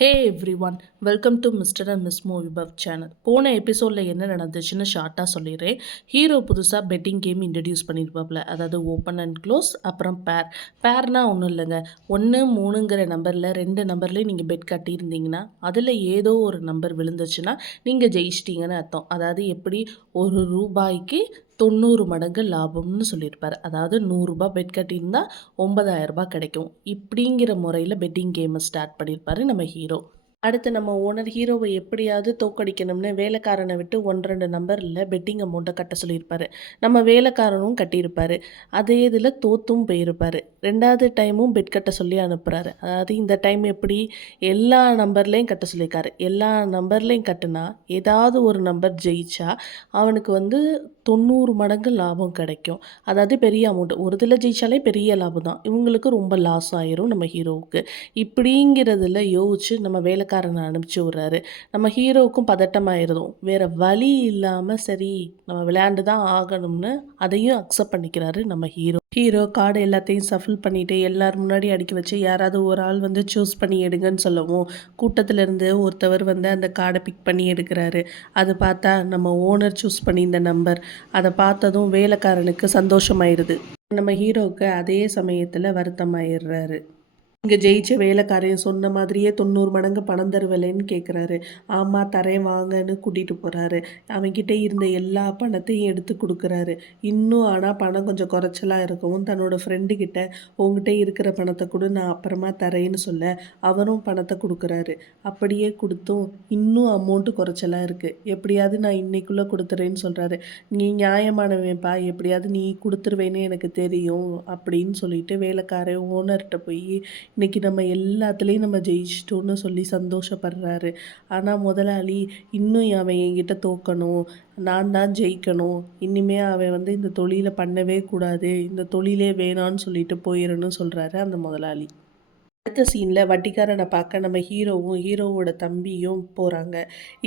Hey every one, welcome to mister and miss movie bow channel. போன எபிசோடில் என்ன நடந்துச்சுன்னு ஷார்ட்டாக சொல்லிடுறேன். ஹீரோ புதுசாக பெட்டிங் கேம் இன்ட்ரடியூஸ் பண்ணியிருப்பாப்புல. அதாவது ஓப்பன் அண்ட் க்ளோஸ், அப்புறம் பேர்னால் ஒன்றும் இல்லைங்க. 1 3ங்கிற நம்பரில் 2 நம்பர்லேயும் நீங்கள் பெட் கட்டியிருந்தீங்கன்னா அதில் ஏதோ ஒரு நம்பர் விழுந்துச்சுன்னா நீங்கள் ஜெயிச்சிட்டிங்கன்னு அர்த்தம். அதாவது எப்படி ₹1க்கு 90 மடங்கு லாபம்னு சொல்லியிருப்பார். அதாவது ₹100 பெட் கட்டியிருந்தா ₹9,000 கிடைக்கும். இப்படிங்கிற முறையில் பெட்டிங் கேமை ஸ்டார்ட் பண்ணியிருப்பார் நம்ம ஹீரோ. அடுத்து நம்ம ஓனர் ஹீரோவை எப்படியாவது தோக்கடிக்கணும்னு வேலைக்காரனை விட்டு 1-2 நம்பரில் பெட்டிங் அமௌண்ட்டை கட்ட சொல்லியிருப்பார். நம்ம வேலைக்காரனும் கட்டியிருப்பார். அதே இதில் தோத்தும் போயிருப்பார். 2வது டைமும் பெட் கட்ட சொல்லி அனுப்புகிறாரு. அதாவது இந்த டைம் எப்படி எல்லா நம்பர்லேயும் கட்ட சொல்லியிருக்காரு. எல்லா நம்பர்லேயும் கட்டுனா ஏதாவது ஒரு நம்பர் ஜெயிச்சா அவனுக்கு 90 மடங்கு லாபம் கிடைக்கும். அதாவது பெரிய அமௌண்ட்டு. ஒரு இதில் ஜெயிச்சாலே பெரிய லாபம் தான். இவங்களுக்கு ரொம்ப லாஸ் ஆயிரும் நம்ம ஹீரோவுக்கு. இப்படிங்கிறதுல யோசிச்சு நம்ம வேலைக்காரனை அனுப்பிச்சி விட்றாரு. நம்ம ஹீரோவுக்கும் பதட்டமாயிருதும். வேறு வழி இல்லாமல் சரி நம்ம விளையாண்டு தான் ஆகணும்னு அதையும் அக்செப்ட் பண்ணிக்கிறாரு நம்ம ஹீரோ கார்டு எல்லாத்தையும் சஃபில் பண்ணிவிட்டு எல்லார் முன்னாடி அடுக்கி வச்சு யாராவது ஒரு ஆள் சூஸ் பண்ணி எடுங்கன்னு சொல்லவும் கூட்டத்திலேருந்து ஒருத்தவர் அந்த கார்டை பிக் பண்ணி எடுக்கிறாரு. அது பார்த்தா நம்ம ஓனர் சூஸ் பண்ணியிருந்த நம்பர். அதை பார்த்ததும் வேலைக்காரனுக்கு சந்தோஷமாயிருது. நம்ம ஹீரோவுக்கு அதே சமயத்தில் வருத்தமாயிடுறாரு. இங்கே ஜெயிச்ச வேலைக்காரையும் சொன்ன மாதிரியே 90 மடங்கு பணம் தருவலேன்னு கேட்குறாரு. ஆமாம் தரேன் வாங்கன்னு கூட்டிகிட்டு போகிறாரு. அவன்கிட்ட இருந்த எல்லா பணத்தையும் எடுத்து கொடுக்குறாரு. இன்னும் ஆனால் பணம் கொஞ்சம் குறைச்சலாக இருக்கவும் தன்னோட ஃப்ரெண்டுக்கிட்ட உங்ககிட்ட இருக்கிற பணத்தை கூட நான் அப்புறமா தரேன்னு சொல்ல அவரும் பணத்தை கொடுக்குறாரு. அப்படியே கொடுத்தும் இன்னும் அமௌண்ட்டு குறைச்சலாக இருக்குது. எப்படியாவது நான் இன்னைக்குள்ளே கொடுத்துறேன்னு சொல்கிறாரு. நீ நியாயமானவேன்ப்பா, எப்படியாவது நீ கொடுத்துருவேன்னு எனக்கு தெரியும் அப்படின்னு சொல்லிட்டு வேலைக்காரன் ஓனர்கிட்ட போய் இன்றைக்கி நம்ம எல்லாத்துலேயும் நம்ம ஜெயிச்சிட்டோன்னு சொல்லி சந்தோஷப்படுறாரு. ஆனால் முதலாளி இன்னும் அவன் என்கிட்ட தோக்கணும், நான் தான் ஜெயிக்கணும், இனிமே அவன் இந்த தொழிலை பண்ணவே கூடாது, இந்த தொழிலே வேணான்னு சொல்லிட்டு போயிடணும்னு சொல்கிறாரு அந்த முதலாளி. அடுத்த சீனில் வட்டிக்காரனை பார்க்க நம்ம ஹீரோவும் ஹீரோவோட தம்பியும் போகிறாங்க.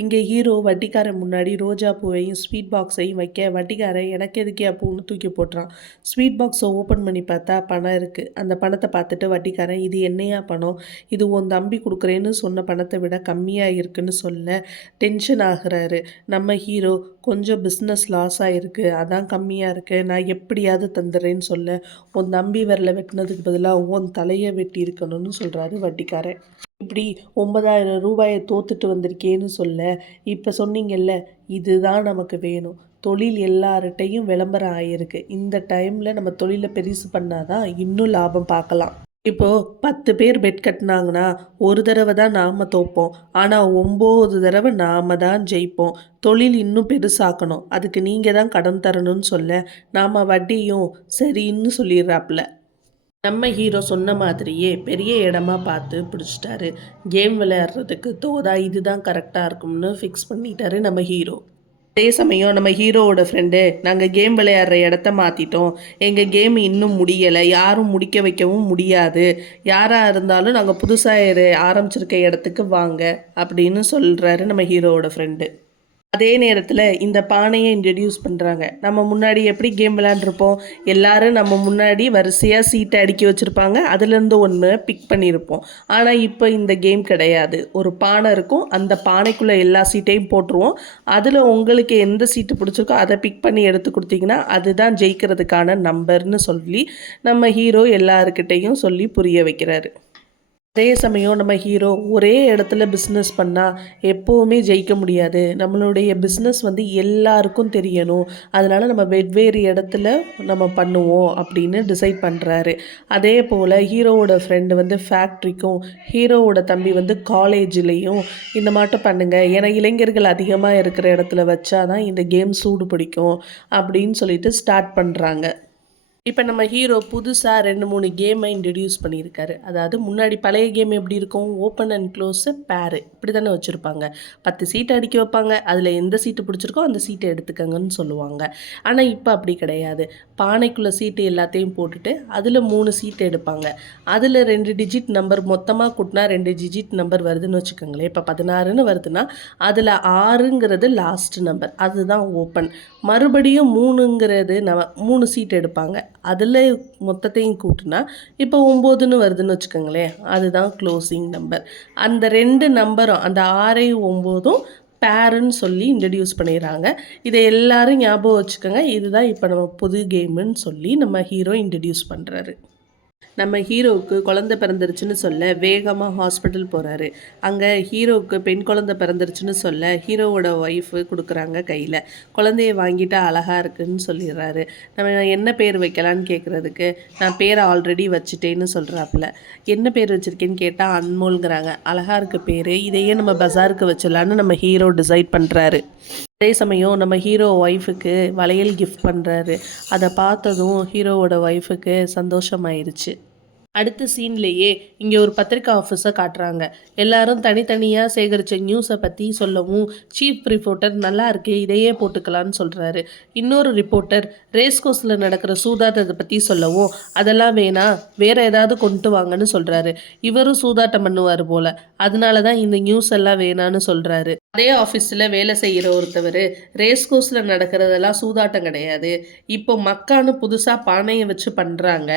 இங்கே ஹீரோ வட்டிக்காரன் முன்னாடி ரோஜா பூவையும் ஸ்வீட் பாக்ஸையும் வைக்க வட்டிக்காரன் எனக்கு எதுக்கே பூன்னு தூக்கி போட்டுறான். ஸ்வீட் பாக்ஸை ஓப்பன் பண்ணி பார்த்தா பணம் இருக்குது. அந்த பணத்தை பார்த்துட்டு வட்டிக்காரன் இது என்னையா பணம், இது உன் தம்பி கொடுக்குறேன்னு சொன்ன பணத்தை விட கம்மியாக இருக்குன்னு சொல்ல டென்ஷன் ஆகுறாரு. நம்ம ஹீரோ கொஞ்சம் பிஸ்னஸ் லாஸ் ஆகிருக்கு, அதான் கம்மியாக இருக்குது, நான் எப்படியாவது தந்துடுறேன்னு சொல்ல உன் தம்பி வரல வெட்டினதுக்கு பதிலாக உன் தலையை வெட்டி இருக்கணும்னு சொல்கிறாரு வட்டிக்காரன். இப்படி 9,000 ரூபாயை தோத்துட்டு வந்திருக்கேன்னு சொல்ல இப்போ சொன்னீங்கல்ல இதுதான் நமக்கு வேணும். தொழில் எல்லார்கிட்டையும் விளம்பரம் ஆகிருக்கு. இந்த டைமில் நம்ம தொழிலை பெருசு பண்ணாதான் இன்னும் லாபம் பார்க்கலாம். இப்போது 10 பேர் பெட் கட்டினாங்கன்னா ஒரு தடவை தான் நாம் தோப்போம், ஆனால் 9 தடவை நாம் தான் ஜெயிப்போம். தொழில் இன்னும் பெருசாக்கணும், அதுக்கு நீங்கள் தான் கடன் தரணும்னு சொல்ல நாம் வட்டியும் சரின்னு சொல்லிடுறாப்புல. நம்ம ஹீரோ சொன்ன மாதிரியே பெரிய இடமா பார்த்து பிடிச்சிட்டாரு. கேம் விளையாடுறதுக்கு தோதா இதுதான் கரெக்டாக இருக்கும்னு ஃபிக்ஸ் பண்ணிட்டாரு நம்ம ஹீரோ. அதே சமயம் நம்ம ஹீரோவோட ஃப்ரெண்டு நாங்கள் கேம் விளையாடுற இடத்த மாற்றிட்டோம், எங்கள் கேம் இன்னும் முடியலை, யாரும் முடிக்க வைக்கவும் முடியாது, யாராக இருந்தாலும் நாங்கள் புதுசாக ஆரம்பிச்சிருக்க இடத்துக்கு வாங்க அப்படின்னு சொல்கிறாரு நம்ம ஹீரோவோட ஃப்ரெண்டு. அதே நேரத்தில் இந்த பானையை இன்ட்ரடியூஸ் பண்ணுறாங்க. நம்ம முன்னாடி எப்படி கேம் விளையாண்டுருப்போம், எல்லோரும் நம்ம முன்னாடி வரிசையாக சீட்டை அடுக்கி வச்சுருப்பாங்க, அதுலேருந்து ஒன்று பிக் பண்ணியிருப்போம். ஆனால் இப்போ இந்த கேம் கிடையாது. ஒரு பானை இருக்கும், அந்த பானைக்குள்ளே எல்லா சீட்டையும் போட்டுருவோம். அதில் உங்களுக்கு எந்த சீட்டு பிடிச்சிருக்கோ அதை பிக் பண்ணி எடுத்து கொடுத்தீங்கன்னா அதுதான் ஜெயிக்கிறதுக்கான நம்பர்னு சொல்லி நம்ம ஹீரோ எல்லாருக்கிட்டையும் சொல்லி புரிய வைக்கிறாரு. அதே சமயம் நம்ம ஹீரோ ஒரே இடத்துல பிஸ்னஸ் பண்ணால் எப்போவுமே ஜெயிக்க முடியாது, நம்மளுடைய பிஸ்னஸ் எல்லாருக்கும் தெரியணும், அதனால் நம்ம வெவ்வேறு இடத்துல நம்ம பண்ணுவோம் அப்படின்னு டிசைட் பண்ணுறாரு. அதே போல் ஹீரோவோட ஃப்ரெண்டு ஃபேக்ட்ரிக்கும் ஹீரோவோட தம்பி காலேஜ்லேயும் இந்த மாட்டம் பண்ணுங்கள், ஏன்னா இளைஞர்கள் அதிகமாக இருக்கிற இடத்துல வச்சா தான் இந்த கேம் சூடு பிடிக்கும் அப்படின்னு சொல்லிட்டு ஸ்டார்ட் பண்ணுறாங்க. இப்போ நம்ம ஹீரோ புதுசாக 2-3 கேமை இன்ட்ரடியூஸ் பண்ணியிருக்காரு. அதாவது முன்னாடி பழைய கேம் எப்படி இருக்கும், ஓப்பன் அண்ட் க்ளோஸு பேரு இப்படி தானே வச்சுருப்பாங்க. 10 சீட்டை அடிக்க வைப்பாங்க, அதில் எந்த சீட்டு பிடிச்சிருக்கோ அந்த சீட்டை எடுத்துக்கங்கன்னு சொல்லுவாங்க. ஆனால் இப்போ அப்படி கிடையாது. பானைக்குள்ளே சீட்டு எல்லாத்தையும் போட்டுட்டு அதில் 3 சீட்டு எடுப்பாங்க. அதில் 2 டிஜிட் நம்பர் மொத்தமாக கூட்டினா 2 டிஜிட் நம்பர் வருதுன்னு வச்சுக்கோங்களேன். இப்போ 16ன்னு வருதுன்னா அதில் 6ங்கிறது லாஸ்ட் நம்பர், அதுதான் ஓப்பன். மறுபடியும் 3ங்கிறது 3 சீட் எடுப்பாங்க. அதில் மொத்தத்தையும் கூட்டினா இப்போ 9ன்னு வருதுன்னு வச்சுக்கோங்களேன், அதுதான் க்ளோசிங் நம்பர். அந்த 2 நம்பரும் அந்த 6ஐயும் 9ம் பேருன்னு சொல்லி இன்ட்ரடியூஸ் பண்ணிடுறாங்க. இதை எல்லாரும் ஞாபகம் வச்சுக்கோங்க. இதுதான் இப்போ நம்ம புது கேமுன்னு சொல்லி நம்ம ஹீரோ இன்ட்ரடியூஸ் பண்ணுறாரு. நம்ம ஹீரோவுக்கு குழந்தை பிறந்துருச்சுன்னு சொல்ல வேகமாக ஹாஸ்பிட்டல் போகிறாரு. அங்கே ஹீரோவுக்கு பெண் குழந்தை பிறந்துருச்சுன்னு சொல்ல ஹீரோவோட ஒய்ஃபு கொடுக்குறாங்க கையில். குழந்தைய வாங்கிட்டு அழகாக இருக்குன்னு சொல்லிடுறாரு. நம்ம என்ன பேர் வைக்கலான்னு கேட்குறதுக்கு நான் பேரை ஆல்ரெடி வச்சுட்டேன்னு சொல்கிறாப்புல. என்ன பேர் வச்சுருக்கேன்னு கேட்டால் அன்மோல்ங்கிறாங்க. அழகாக இருக்க பேர், இதையே நம்ம பஜாருக்கு வச்சிடலான்னு நம்ம ஹீரோ டிசைட் பண்ணுறாரு. அதே சமயம் நம்ம ஹீரோ ஒய்ஃபுக்கு வளையல் கிஃப்ட் பண்ணுறாரு. அதை பார்த்ததும் ஹீரோவோட ஒய்ஃபுக்கு சந்தோஷமாயிருச்சு. அடுத்த சீன்லேயே இங்கே ஒரு பத்திரிக்கை ஆஃபீஸை காட்டுறாங்க. எல்லாரும் தனித்தனியாக சேகரித்த நியூஸை பற்றி சொல்லவும் சீஃப் ரிப்போர்ட்டர் நல்லா இருக்கு, இதையே போட்டுக்கலான்னு சொல்கிறாரு. இன்னொரு ரிப்போர்ட்டர் ரேஸ் கோர்ஸில் நடக்கிற சூதாட்டத்தை பற்றி சொல்லவும் அதெல்லாம் வேணாம், வேறு ஏதாவது கொண்டு வாங்கன்னு சொல்கிறாரு. இவரும் சூதாட்டம் பண்ணுவார் போல், அதனால தான் இந்த நியூஸ் எல்லாம் வேணான்னு சொல்கிறாரு. அதே ஆஃபீஸில் வேலை செய்கிற ஒருத்தவர் ரேஸ் கோர்ஸில் நடக்கிறதெல்லாம் சூதாட்டம் கிடையாது, இப்போ மக்கான்னு புதுசாக பானையை வச்சு பண்ணுறாங்க,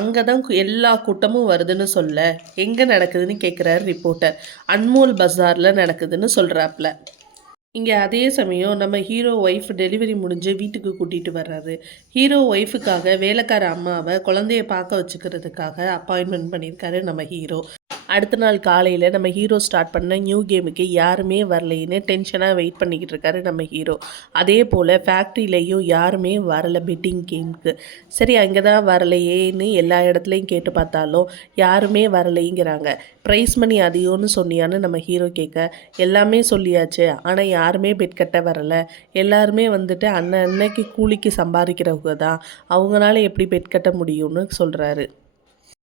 அங்கே தான் எல்லா கூட்டமும் வருதுன்னு சொல்ல எங்கே நடக்குதுன்னு கேட்குறாரு ரிப்போர்ட்டர். அன்மோல் பஜாரில் நடக்குதுன்னு சொல்கிறாப்புல. இங்கே அதே சமயம் நம்ம ஹீரோ ஒய்ஃப் டெலிவரி முடிஞ்சு வீட்டுக்கு கூட்டிகிட்டு வர்றாரு. ஹீரோ ஒய்ஃபுக்காக வேலைக்கார அம்மாவை குழந்தைய பார்க்க வச்சுக்கிறதுக்காக அப்பாயின்மெண்ட் பண்ணியிருக்காரு நம்ம ஹீரோ. அடுத்த நாள் காலையில் நம்ம ஹீரோ ஸ்டார்ட் பண்ண நியூ கேமுக்கு யாருமே வரலைன்னு டென்ஷனாக வெயிட் பண்ணிக்கிட்டு இருக்காரு நம்ம ஹீரோ. அதே போல் ஃபேக்ட்ரியிலையும் யாருமே வரலை பெட்டிங் கேமுக்கு. சரி அங்கே தான் வரலையேன்னு எல்லா இடத்துலையும் கேட்டு பார்த்தாலும் யாருமே வரலைங்கிறாங்க. ப்ரைஸ் மணி அதிகம்னு சொன்னியான்னு நம்ம ஹீரோ கேட்க எல்லாமே சொல்லியாச்சு, ஆனால் யாருமே பெட் கட்ட வரலை, எல்லாருமே வந்துட்டு அன்னைக்கு கூலிக்கு சம்பாதிக்கிறவங்க தான், அவங்களால எப்படி பெட் கட்ட முடியும்னு சொல்கிறாரு.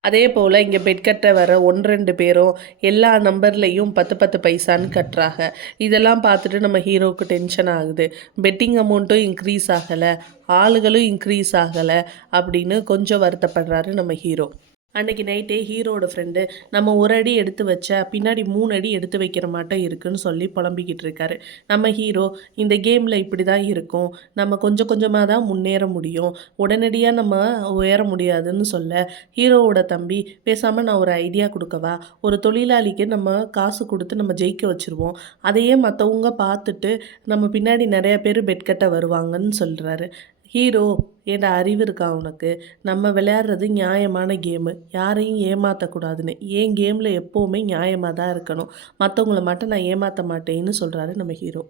அதே போல் இங்கே பெட் கட்ட வர 1-2 பேரும் எல்லா நம்பர்லேயும் 10-10 பைசான்னு கட்டுறாங்க. இதெல்லாம் பார்த்துட்டு நம்ம ஹீரோவுக்கு டென்ஷன் ஆகுது. பெட்டிங் அமௌண்ட்டும் இன்க்ரீஸ் ஆகலை, ஆளுகளும் இன்க்ரீஸ் ஆகலை அப்படின்னு கொஞ்சம் வருத்தப்படுறாரு நம்ம ஹீரோ. அன்றைக்கி நைட்டே ஹீரோட ஃப்ரெண்டு நம்ம ஒரு அடி எடுத்து வச்சா பின்னாடி 3 அடி எடுத்து வைக்கிற மாட்டோம் இருக்குன்னு சொல்லி புலம்பிக்கிட்டு இருக்காரு. நம்ம ஹீரோ இந்த கேமில் இப்படி தான் இருக்கும், நம்ம கொஞ்சம் கொஞ்சமாக தான் முன்னேற முடியும், உடனடியாக நம்ம உயர முடியாதுன்னு சொல்ல ஹீரோவோட தம்பி பேசாமல் நான் ஒரு ஐடியா கொடுக்கவா, ஒரு தொழிலாளிக்கு நம்ம காசு கொடுத்து நம்ம ஜெயிக்க வச்சுருவோம், அதையே மற்றவங்க பார்த்துட்டு நம்ம பின்னாடி நிறைய பேர் பெட் கட்ட வருவாங்கன்னு சொல்கிறாரு. ஹீரோ ஏன்டா அறிவு இருக்கா உனக்கு, நம்ம விளையாடுறது நியாயமான கேமு, யாரையும் ஏமாற்றக்கூடாதுன்னு, என் கேமில் எப்போவுமே நியாயமாக தான் இருக்கணும், மற்றவங்கள மட்டும் நான் ஏமாற்ற மாட்டேன்னு சொல்கிறாரு நம்ம ஹீரோ.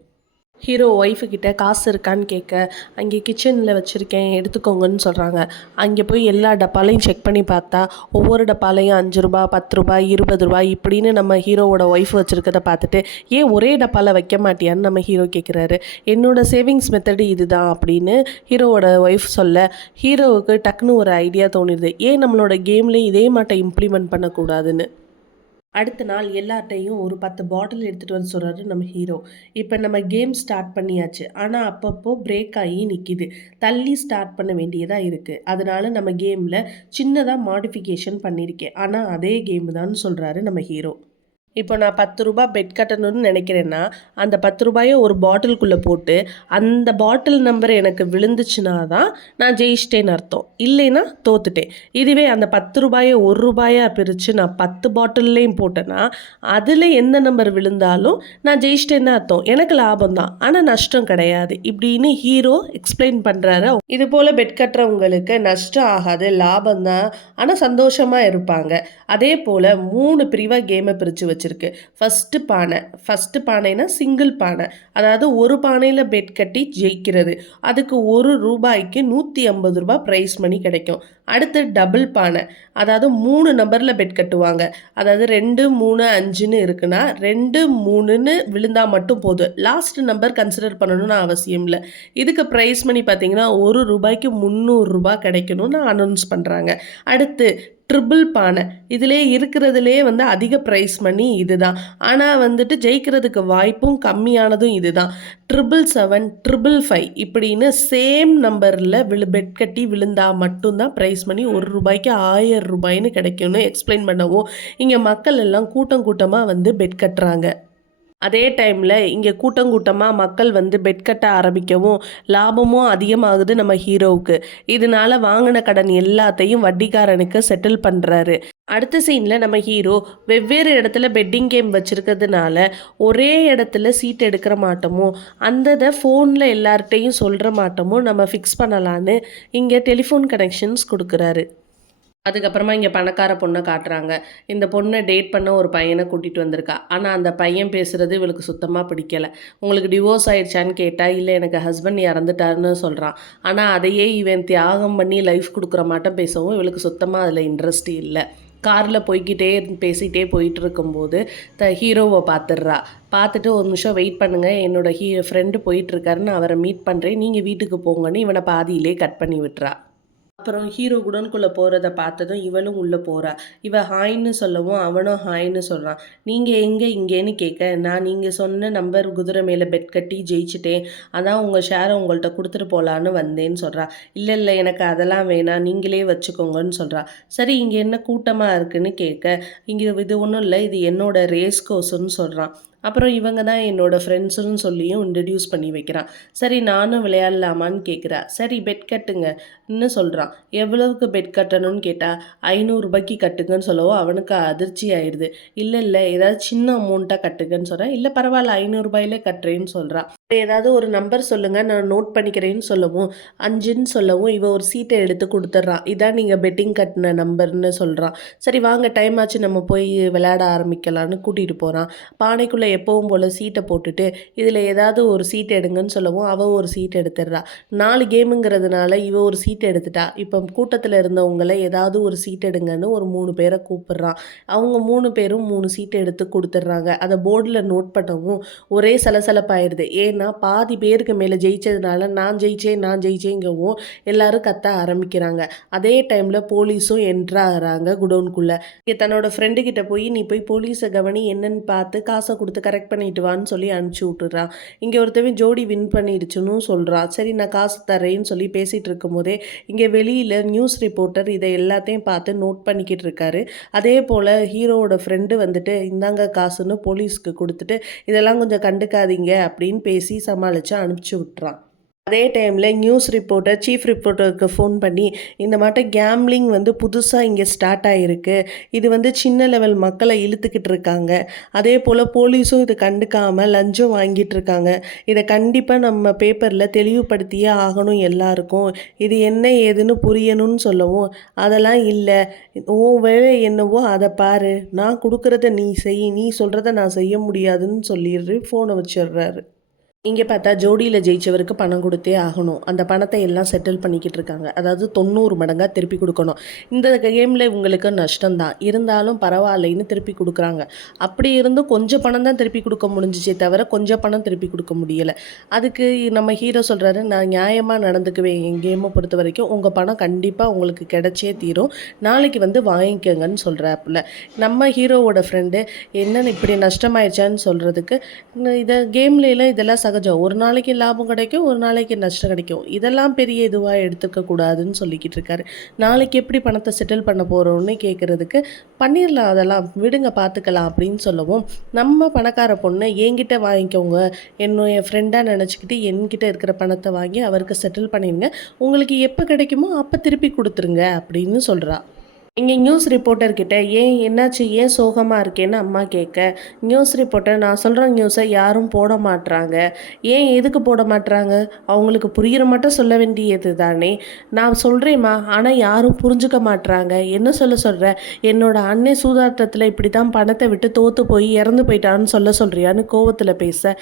ஹீரோ ஒய்ஃபுக்கிட்ட காசு இருக்கான்னு கேட்க அங்கே கிச்சனில் வச்சுருக்கேன் எடுத்துக்கோங்கன்னு சொல்கிறாங்க. அங்கே போய் எல்லா டப்பாலையும் செக் பண்ணி பார்த்தா ஒவ்வொரு டப்பாலையும் 5 ரூபா 10 ரூபாய் 20 ரூபாய் இப்படின்னு நம்ம ஹீரோவோட ஒய்ஃப் வச்சுருக்கதை பார்த்துட்டு ஏன் ஒரே டப்பாவில் வைக்க மாட்டியான்னு நம்ம ஹீரோ கேட்குறாரு. என்னோட சேவிங்ஸ் மெத்தடு இதுதான் அப்படின்னு ஹீரோவோட ஒய்ஃப் சொல்ல ஹீரோவுக்கு டக்குன்னு ஒரு ஐடியா தோணிடுது, ஏன் நம்மளோட கேம்லேயும் இதே மாட்டை இம்ப்ளிமெண்ட் பண்ணக்கூடாதுன்னு. அடுத்த நாள் எல்லார்ட்டையும் ஒரு 10 பாட்டில் எடுத்துகிட்டு வந்து சொல்கிறாரு நம்ம ஹீரோ. இப்போ நம்ம கேம் ஸ்டார்ட் பண்ணியாச்சு, ஆனால் அப்பப்போ பிரேக் ஆகி நிற்கிது, தள்ளி ஸ்டார்ட் பண்ண வேண்டியதாக இருக்குது, அதனால் நம்ம கேமில் சின்னதாக மாடிஃபிகேஷன் பண்ணியிருக்கேன், ஆனால் அதே கேமு தான் சொல்கிறாரு நம்ம ஹீரோ. இப்போ நான் 10 ரூபா பெட் கட்டணும்னு நினைக்கிறேன்னா அந்த 10 ரூபாயை ஒரு பாட்டிலுக்குள்ளே போட்டு அந்த பாட்டில் நம்பர் எனக்கு விழுந்துச்சுன்னா தான் நான் ஜெயிச்சிட்டேன்னு அர்த்தம், இல்லைன்னா தோத்துட்டேன். இதுவே அந்த 10 ரூபாயை 1 ரூபாயாக பிரித்து நான் 10 பாட்டில்லையும் போட்டேன்னா அதில் எந்த நம்பர் விழுந்தாலும் நான் ஜெயிச்சிட்டேன்னு அர்த்தம், எனக்கு லாபம் தான் ஆனால் நஷ்டம் கிடையாது இப்படின்னு ஹீரோ எக்ஸ்பிளைன் பண்ணுறாரு. இது போல் பெட் கட்டுறவங்களுக்கு நஷ்டம் ஆகாது, லாபம் தான், ஆனால் சந்தோஷமாக இருப்பாங்க. அதே போல் 3 பிரிவாக கேமை பிரித்து வச்சிருக்கு. ஃபஸ்ட்டு பானைனா சிங்கிள் பானை, அதாவது ஒரு பானையில் பெட் கட்டி ஜெயிக்கிறது, அதுக்கு 1 ரூபாய்க்கு 150 ரூபாய் ப்ரைஸ் மணி கிடைக்கும். அடுத்து டபுள் பானை, அதாவது 3 நம்பரில் பெட் கட்டுவாங்க, அதாவது 2 3 5ன்னு இருக்குன்னா 2 3ன்னு விழுந்தால் மட்டும் போதும், லாஸ்ட் நம்பர் கன்சிடர் பண்ணணும்னு அவசியம் இல்லை. இதுக்கு ப்ரைஸ் மணி பார்த்தீங்கன்னா 1 ரூபாய்க்கு 300 ரூபாய் கிடைக்கணும்னு அனௌன்ஸ் பண்ணுறாங்க. அடுத்து ட்ரிபிள் பானை, இதிலே இருக்கிறதுலே அதிக ப்ரைஸ் மணி இதுதான், ஆனால் ஜெயிக்கிறதுக்கு வாய்ப்பும் கம்மியானதும் இதுதான். 777 555 இப்படின்னு சேம் நம்பரில் பெட் கட்டி விழுந்தால் மட்டும்தான் ப்ரைஸ் மணி 1 ரூபாய்க்கு 1000 ரூபாய்ன்னு கிடைக்கும்னு எக்ஸ்பிளைன் பண்ணவும் இங்கே மக்கள் எல்லாம் கூட்டம் கூட்டமாக பெட் கட்டுறாங்க. அதே டைமில் இங்கே கூட்டம் கூட்டமாக மக்கள் வந்து பெட் கட்ட ஆரம்பிக்கவும் லாபமும் அதிகமாகுது நம்ம ஹீரோவுக்கு. இதனால வாங்கின கடன் எல்லாத்தையும் வட்டிக்காரனுக்கு செட்டில் பண்ணுறாரு. அடுத்த சீனில் நம்ம ஹீரோ வெவ்வேறு இடத்துல பெட்டிங் கேம் வச்சுருக்கிறதுனால ஒரே இடத்துல சீட் எடுக்கிற மாட்டோமோ அந்த ஃபோனில் எல்லார்ட்டையும் சொல்கிற மாட்டோமோ நம்ம ஃபிக்ஸ் பண்ணலான்னு இங்கே டெலிஃபோன் கனெக்ஷன்ஸ் கொடுக்குறாரு. அதுக்கப்புறமா இங்கே பணக்கார பொண்ணை காட்டுறாங்க. இந்த பொண்ணை டேட் பண்ண ஒரு பையனை கூட்டிகிட்டு வந்திருக்கா. ஆனால் அந்த பையன் பேசுகிறது இவளுக்கு சுத்தமாக பிடிக்கல. உங்களுக்கு டிவோர்ஸ் ஆயிடுச்சான்னு கேட்டால் இல்லை எனக்கு ஹஸ்பண்ட் இறந்துட்டாருன்னு சொல்கிறான். ஆனால் அதையே இவன் தியாகம் பண்ணி லைஃப் கொடுக்குற மாட்டம் பேசவும் இவளுக்கு சுத்தமாக அதில் இன்ட்ரெஸ்ட் இல்லை. காரில் பேசிகிட்டே போயிட்டு இருக்கும்போது ஹீரோவை பார்த்துடுறா. பார்த்துட்டு ஒரு நிமிஷம் வெயிட் பண்ணுங்கள், என்னோட ஃப்ரெண்டு போயிட்டுருக்காருன்னு அவரை மீட் பண்ணுறேன், நீங்கள் வீட்டுக்கு போங்கன்னு இவனை பாதியிலே கட் பண்ணி விட்டுறா. அப்புறம் ஹீரோ குடோன்குள்ளே போகிறத பார்த்ததும் இவளும் உள்ளே போகிறா. இவள் ஹாய்ன்னு சொல்லவும் அவனும் ஹாய்ன்னு சொல்கிறான். நீங்கள் எங்கே இங்கேன்னு கேட்க, நான் நீங்கள் சொன்ன நம்பர் குதிரை மேலே பெட் கட்டி ஜெயிச்சிட்டேன், அதான் உங்கள் ஷேரை உங்கள்கிட்ட கொடுத்துட்டு போகலான்னு வந்தேன்னு சொல்கிறா. இல்லை எனக்கு அதெல்லாம் வேணாம், நீங்களே வச்சுக்கோங்கன்னு சொல்கிறா. சரி இங்கே என்ன கூட்டமாக இருக்குன்னு கேட்க, இங்கே இது ஒன்றும் இல்லை, இது என்னோட ரேஸ் கோர்ஸுன்னு சொல்கிறான். அப்புறம் இவங்க தான் என்னோடய ஃப்ரெண்ட்ஸுன்னு சொல்லியும் இன்ட்ரடியூஸ் பண்ணி வைக்கிறான். சரி நானும் விளையாடலாமான்னு கேட்குறா. சரி பெட் கட்டுங்கன்னு சொல்கிறான். எவ்வளவுக்கு பெட் கட்டணும்னு கேட்டால் 500 ரூபாய்க்கு கட்டுங்கன்னு சொல்லவும் அவனுக்கு அதிர்ச்சி ஆயிடுது. இல்லை ஏதாவது சின்ன அமௌண்ட்டாக கட்டுங்கன்னு சொல்கிறேன். இல்லை பரவாயில்ல 500 ரூபாயிலே கட்டுறேன்னு சொல்கிறான். ஏதாவது ஒரு நம்பர் சொல்லுங்கள் நான் நோட் பண்ணிக்கிறேன்னு சொல்லவும் 5ன்னு சொல்லவும் இவன் ஒரு சீட்டை எடுத்து கொடுத்துட்றான். இதான் நீங்கள் பெட்டிங் கட்டின நம்பர்னு சொல்கிறான். சரி வாங்க டைம் ஆச்சு நம்ம போய் விளையாட ஆரம்பிக்கலான்னு கூட்டிகிட்டு போகிறான். பானைக்குள்ளே எப்பவும் போல் சீட்டை போட்டுட்டு இதில் ஏதாவது ஒரு சீட் எடுங்கன்னு சொல்லவும் அவள் ஒரு சீட் எடுத்துடுறா. 4 கேமுங்கிறதுனால இவள் ஒரு சீட் எடுத்துட்டா. இப்போ கூட்டத்தில் இருந்தவங்கள ஏதாவது ஒரு சீட் எடுங்கன்னு ஒரு 3 பேரை கூப்பிட்றான். அவங்க 3 பேரும் 3 சீட்டை எடுத்து கொடுத்துட்றாங்க. அதை போர்டில் நோட் பண்ணவும் ஒரே சலசலப்பாயிடுது. ஏன்னா பாதி பேருக்கு மேலே ஜெயிச்சதுனால நான் ஜெயிச்சேங்கவும் எல்லாரும் கத்த ஆரம்பிக்கிறாங்க. அதே டைமில் போலீஸும் என்ட்ராகிறாங்க குடோனுக்குள்ளே. தன்னோட ஃப்ரெண்டு கிட்ட போய் நீ போய் போலீஸை கவனி, என்னன்னு பார்த்து காசை கொடுத்து கரெக்ட் பண்ணிட்டு வான்னு சொல்லி அனுப்பிச்சி விட்டுறான். இங்கே ஒருத்தவன் ஜோடி வின் பண்ணிடுச்சுன்னு சொல்கிறான். சரி நான் காசு தரேன்னு சொல்லி பேசிகிட்டு இருக்கும் போதே இங்கே வெளியில் நியூஸ் ரிப்போர்ட்டர் இதை எல்லாத்தையும் பார்த்து நோட் பண்ணிக்கிட்டு இருக்காரு. அதே போல் ஹீரோவோட ஃப்ரெண்டு வந்துட்டு இந்தாங்க காசுன்னு போலீஸ்க்கு கொடுத்துட்டு இதெல்லாம் கொஞ்சம் கண்டுக்காதீங்க அப்படின்னு பேசி சமாளித்து அனுப்பிச்சி விட்றான். அதே டைமில் நியூஸ் ரிப்போர்ட்டர் சீஃப் ரிப்போர்ட்டருக்கு ஃபோன் பண்ணி இந்த மாட்டம் கேம்லிங் வந்து புதுசாக இங்கே ஸ்டார்ட் ஆகிருக்கு, இது வந்து சின்ன லெவல் மக்களை இழுத்துக்கிட்டு இருக்காங்க, அதே போல் போலீஸும் இது கண்டுக்காமல் லஞ்சம் வாங்கிட்டு இருக்காங்க, இதை கண்டிப்பாக நம்ம பேப்பரில் தெளிவுபடுத்தியே ஆகணும் எல்லாருக்கும், இது என்ன ஏதுன்னு புரியணும்னு சொல்லவும் அதெல்லாம் இல்லை, உன் வேலை என்னவோ அதை பாரு, நான் கொடுக்குறத நீ செய், நீ சொல்கிறத நான் செய்ய முடியாதுன்னு சொல்லிடுற ஃபோனை வச்சிடுறாரு. இங்கே பார்த்தா ஜோடியில் ஜெயிச்சவருக்கு பணம் கொடுத்தே ஆகணும். அந்த பணத்தை எல்லாம் செட்டில் பண்ணிக்கிட்டு இருக்காங்க. அதாவது 90 மடங்காக திருப்பி கொடுக்கணும். இந்த கேமில் இவங்களுக்கு நஷ்டம்தான், இருந்தாலும் பரவாயில்லைன்னு திருப்பி கொடுக்குறாங்க. அப்படி இருந்தும் கொஞ்சம் பணம் தான் திருப்பி கொடுக்க முடிஞ்சிச்சே தவிர கொஞ்சம் பணம் திருப்பி கொடுக்க முடியலை. அதுக்கு நம்ம ஹீரோ சொல்கிறாரு, நான் நியாயமாக நடந்துக்குவேன், என் கேமை பொறுத்த வரைக்கும் உங்கள் பணம் கண்டிப்பாக உங்களுக்கு கிடைச்சே தீரும், நாளைக்கு வந்து வாங்கிக்கோங்கன்னு சொல்கிறாப்புல. நம்ம ஹீரோவோட ஃப்ரெண்டு என்னென்னு இப்படி நஷ்டமாயிடுச்சான்னு சொல்கிறதுக்கு இதை கேம்லாம் இதெல்லாம் சகஜம், ஒரு நாளைக்கு லாபம் கிடைக்கும், ஒரு நாளைக்கு நஷ்டம் கிடைக்கும், இதெல்லாம் பெரிய இதுவாக எடுத்துக்க கூடாதுன்னு சொல்லிக்கிட்டு இருக்காரு. நாளைக்கு எப்படி பணத்தை செட்டில் பண்ண போகிறோன்னு கேட்குறதுக்கு பண்ணிடலாம், அதெல்லாம் விடுங்க பார்த்துக்கலாம் அப்படின்னு சொல்லவும் நம்ம பணக்கார பொண்ணு என்கிட்ட வாங்கிக்கோங்க, என் ஃப்ரெண்டாக நினச்சிக்கிட்டு என்கிட்ட இருக்கிற பணத்தை வாங்கி அவருக்கு செட்டில் பண்ணிடுங்க, உங்களுக்கு எப்போ கிடைக்குமோ அப்போ திருப்பி கொடுத்துருங்க அப்படின்னு சொல்கிறா. இங்கே நியூஸ் ரிப்போர்ட்டர்கிட்ட ஏன் என்னாச்சு, ஏன் சோகமாக இருக்கேன்னு அம்மா கேட்க, நியூஸ் ரிப்போர்ட்டர் நான் சொல்கிற நியூஸை யாரும் போட மாட்டுறாங்க, ஏன் எதுக்கு போட மாட்டுறாங்க, அவங்களுக்கு புரிகிற மட்டும் சொல்ல வேண்டியது தானே, நான் சொல்கிறேம்மா ஆனால் யாரும் புரிஞ்சுக்க மாட்டுறாங்க, என்ன சொல்கிற, என்னோட அண்ணன் சூதாட்டத்தில் இப்படி தான் பணத்தை விட்டு தோற்று போய் இறந்து போயிட்டான்னு சொல்கிறியான்னு கோவத்தில் பேச,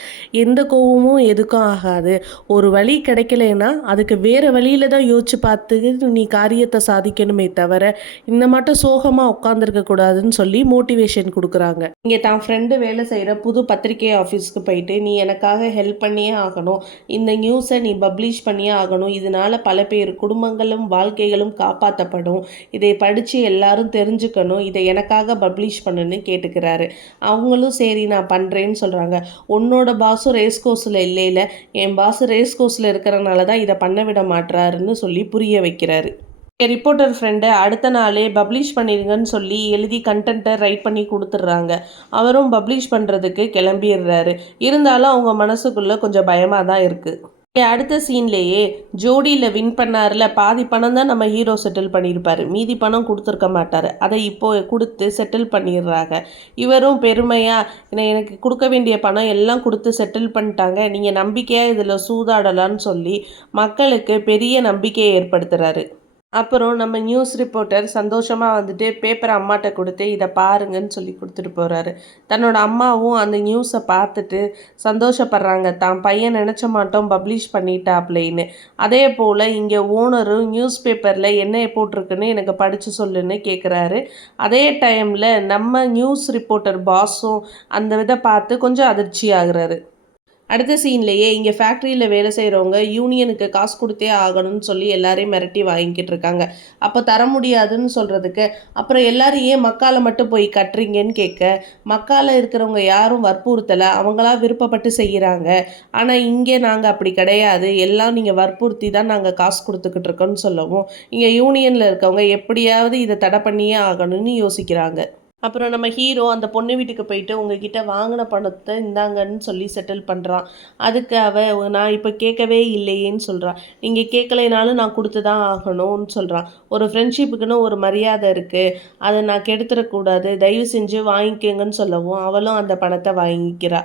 எந்த கோவமும் எதுக்கும் ஆகாது, ஒரு வழி கிடைக்கலன்னா அதுக்கு வேறு வழியில் தான் யோசிச்சு பார்த்து நீ காரியத்தை சாதிக்கணுமே தவிர இந்த மட்டும் சோகமாக உட்காந்துருக்க கூடாதுன்னு சொல்லி மோட்டிவேஷன் கொடுக்குறாங்க. இங்கே தான் ஃப்ரெண்டு வேலை செய்கிற புது பத்திரிகை ஆஃபீஸ்க்கு போயிட்டு நீ எனக்காக ஹெல்ப் பண்ணியே ஆகணும், இந்த நியூஸை நீ பப்ளிஷ் பண்ணியே ஆகணும், இதனால் பல பேர் குடும்பங்களும் வாழ்க்கைகளும் காப்பாற்றப்படும், இதை படித்து எல்லாரும் தெரிஞ்சுக்கணும், இதை எனக்காக பப்ளிஷ் பண்ணுன்னு கேட்டுக்கிறாரு. அவங்களும் சரி நான் பண்ணுறேன்னு சொல்கிறாங்க. உன்னோட பாஸும் ரேஸ் கோர்ஸில் இல்லை, என் பாஸ் ரேஸ் கோர்ஸில் இருக்கிறனால தான் இதை பண்ண விட மாட்டுறாருன்னு சொல்லி புரிய வைக்கிறாரு. என் ரிப்போர்ட்டர் ஃப்ரெண்டு அடுத்த நாளே பப்ளிஷ் பண்ணிடுங்கன்னு சொல்லி எழுதி கண்டென்ட்டை ரைட் பண்ணி கொடுத்துட்றாங்க. அவரும் பப்ளிஷ் பண்ணுறதுக்கு கிளம்பிடுறாரு. இருந்தாலும் அவங்க மனசுக்குள்ளே கொஞ்சம் பயமாக தான் இருக்குது. அடுத்த சீன்லேயே ஜோடியில் வின் பண்ணார்ல, பாதி பணம் தான் நம்ம ஹீரோ செட்டில் பண்ணியிருப்பாரு. மீதி பணம் கொடுத்துருக்க மாட்டார். அதை இப்போ கொடுத்து செட்டில் பண்ணிடுறாங்க. இவரும் பெருமையாக எனக்கு கொடுக்க வேண்டிய பணம் எல்லாம் கொடுத்து செட்டில் பண்ணிட்டாங்க, நீங்கள் நம்பிக்கையாக இதில் சூதாடலான்னு சொல்லி மக்களுக்கு பெரிய நம்பிக்கையை ஏற்படுத்துகிறாரு. அப்புறம் நம்ம நியூஸ் ரிப்போர்ட்டர் சந்தோஷமாக வந்துட்டு பேப்பரை அம்மாட்ட கொடுத்து இதை பாருங்கன்னு சொல்லி கொடுத்துட்டு போகிறாரு. தன்னோட அம்மாவும் அந்த நியூஸை பார்த்துட்டு சந்தோஷப்படுறாங்க, தான் பையன் நினச்ச மாட்டோம் பப்ளிஷ் பண்ணிட்டாப்லேன்னு. அதே போல் இங்கே ஓனரும் நியூஸ் பேப்பரில் என்ன போட்டிருக்குன்னு எனக்கு படித்து சொல்லுன்னு கேட்குறாரு. அதே டைமில் நம்ம நியூஸ் ரிப்போர்ட்டர் பாஸும் அந்த இதை பார்த்து கொஞ்சம் அதிர்ச்சி ஆகுறாரு. அடுத்த சீன்லேயே இங்கே ஃபேக்ட்ரியில் வேலை செய்கிறவங்க யூனியனுக்கு காசு கொடுத்தே ஆகணும்னு சொல்லி எல்லாரையும் மிரட்டி வாங்கிக்கிட்டு இருக்காங்க. அப்போ தர முடியாதுன்னு சொல்கிறதுக்கு அப்புறம் எல்லாரும் ஏன் மக்கால மட்டும் போய் கட்டுறீங்கன்னு கேட்க, மக்கால இருக்கிறவங்க யாரும் வற்புறுத்தலை, அவங்களா விருப்பப்பட்டு செய்கிறாங்க. ஆனால் இங்கே நாங்கள் அப்படி கிடையாது, எல்லாம் நீங்கள் வற்புறுத்தி தான் நாங்கள் காசு கொடுத்துக்கிட்டு இருக்கோன்னு சொல்லவும், இங்கே யூனியனில் இருக்கவங்க எப்படியாவது இதை தடை பண்ணியே ஆகணும்னு யோசிக்கிறாங்க. அப்புறம் நம்ம ஹீரோ அந்த பொண்ணு வீட்டுக்கு போயிட்டு உங்ககிட்ட வாங்கின பணத்தை இந்தாங்கன்னு சொல்லி செட்டில் பண்ணுறான். அதுக்கு நான் இப்போ கேட்கவே இல்லையேன்னு சொல்கிறான். நீங்கள் கேட்கலைனாலும் நான் கொடுத்து தான் ஆகணும்னு சொல்கிறான். ஒரு ஃப்ரெண்ட்ஷிப்புக்குன்னு ஒரு மரியாதை இருக்குது, அதை நான் கெடுத்துடக்கூடாது, தயவு செஞ்சு வாங்கிக்கங்கன்னு சொல்லவும் அவளும் அந்த பணத்தை வாங்கிக்கிறா.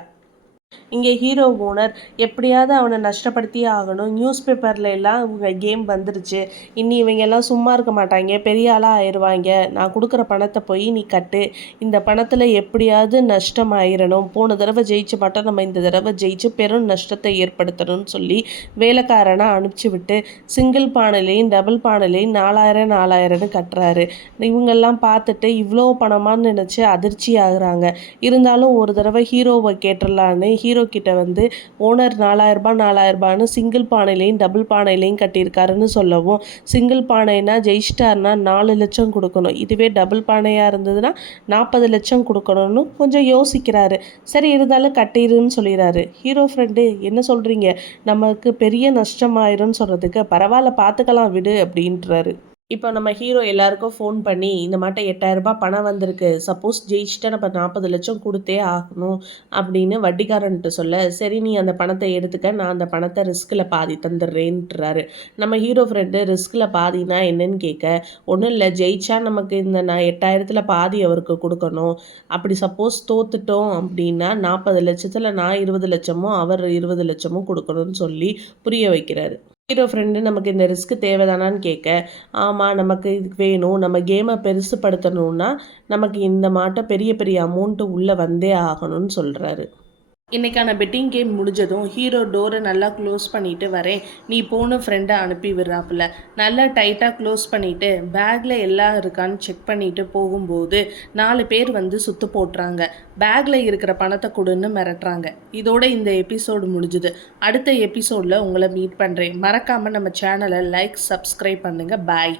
இங்கே ஹீரோ ஓனர் எப்படியாவது அவனை நஷ்டப்படுத்தியே ஆகணும், நியூஸ் பேப்பரில் எல்லாம் இவங்க கேம் வந்துருச்சு, இனி இவங்க எல்லாம் சும்மா இருக்க மாட்டாங்க, பெரிய ஆளாக ஆயிடுவாங்க, நான் கொடுக்குற பணத்தை போய் நீ கட்டு, இந்த பணத்தில் எப்படியாவது நஷ்டம் ஆயிடணும், போன தடவை ஜெயிச்சு மாட்டோம், நம்ம இந்த தடவை ஜெயிச்சு பெரும் நஷ்டத்தை ஏற்படுத்தணும்னு சொல்லி வேலைக்காரனை அனுப்பிச்சி விட்டு சிங்கிள் பானையிலையும் டபுள் பானையிலையும் 4000 கட்டுறாரு. இவங்கெல்லாம் பார்த்துட்டு இவ்வளோ பணமான்னு நினச்சி அதிர்ச்சி ஆகுறாங்க. இருந்தாலும் ஒரு தடவை ஹீரோவை கேட்டுடலான்னு ஹீரோ கிட்ட வந்து ஓனர் 4000 சிங்கிள் பானையிலையும் டபுள் பானையிலையும் கட்டியிருக்காருன்னு சொல்லவும், சிங்கிள் பானைனா ஜெயிச்சிட்டாருன்னா 4 லட்சம் கொடுக்கணும், இதுவே டபுள் பானையாக இருந்ததுன்னா 40 லட்சம் கொடுக்கணும்னு கொஞ்சம் யோசிக்கிறாரு. சரி இருந்தாலும் கட்டிடுன்னு சொல்லிடுறாரு. ஹீரோ ஃப்ரெண்டு என்ன சொல்கிறீங்க, நமக்கு பெரிய நஷ்டம் ஆயிரும்னு சொல்கிறதுக்கு பரவாயில்ல பார்த்துக்கலாம் விடு அப்படின்றாரு. இப்போ நம்ம ஹீரோ எல்லாருக்கும் ஃபோன் பண்ணி இந்த மாட்ட 8000 பணம் வந்திருக்கு, சப்போஸ் ஜெயிச்சிட்டா நம்ம 40 லட்சம் கொடுத்தே ஆகணும் அப்படின்னு வட்டிக்காரன்ட்டு சொல்ல, சரி நீ அந்த பணத்தை எடுத்துக்க, நான் அந்த பணத்தை ரிஸ்கில் பாதி தந்துடுறேன்றாரு. நம்ம ஹீரோ ஃப்ரெண்டு ரிஸ்கில் பாதினா என்னன்னு கேட்க, ஒன்றும் இல்லை, ஜெயிச்சா நமக்கு இந்த நான் 8000 பாதி அவருக்கு கொடுக்கணும், அப்படி சப்போஸ் தோத்துட்டோம் அப்படின்னா 40 லட்சத்தில் நான் 20 லட்சமும் அவர் 20 லட்சமும் கொடுக்கணும்னு சொல்லி புரிய வைக்கிறாரு. ஹீரோ ஃப்ரெண்டு நமக்கு இந்த ரிஸ்க் தேவைதானான்னு கேட்க, ஆமாம் நமக்கு இதுக்கு வேணும், நம்ம கேமை பெருசுப்படுத்தணும்னா நமக்கு இந்த மாட்ட பெரிய பெரிய அமௌண்ட்டு உள்ளே வந்தே ஆகணும்னு சொல்கிறாரு. இன்றைக்கான பெட்டிங் கேம் முடிஞ்சதும் ஹீரோ டோரை நல்லா க்ளோஸ் பண்ணிவிட்டு வரேன், நீ போன ஃப்ரெண்டை அனுப்பி விடுறாப்புல. நல்லா டைட்டாக க்ளோஸ் பண்ணிவிட்டு பேக்கில் எல்லாம் இருக்கான்னு செக் பண்ணிவிட்டு போகும்போது 4 பேர் வந்து சுற்று போட்டுறாங்க. பேக்கில் இருக்கிற பணத்தை கொடுன்னு மிரட்டுறாங்க. இதோட இந்த எபிசோடு முடிஞ்சுது. அடுத்த எபிசோடில் உங்களை மீட் பண்ணுறேன். மறக்காமல் நம்ம சேனலை லைக், சப்ஸ்கிரைப் பண்ணுங்கள். பாய்.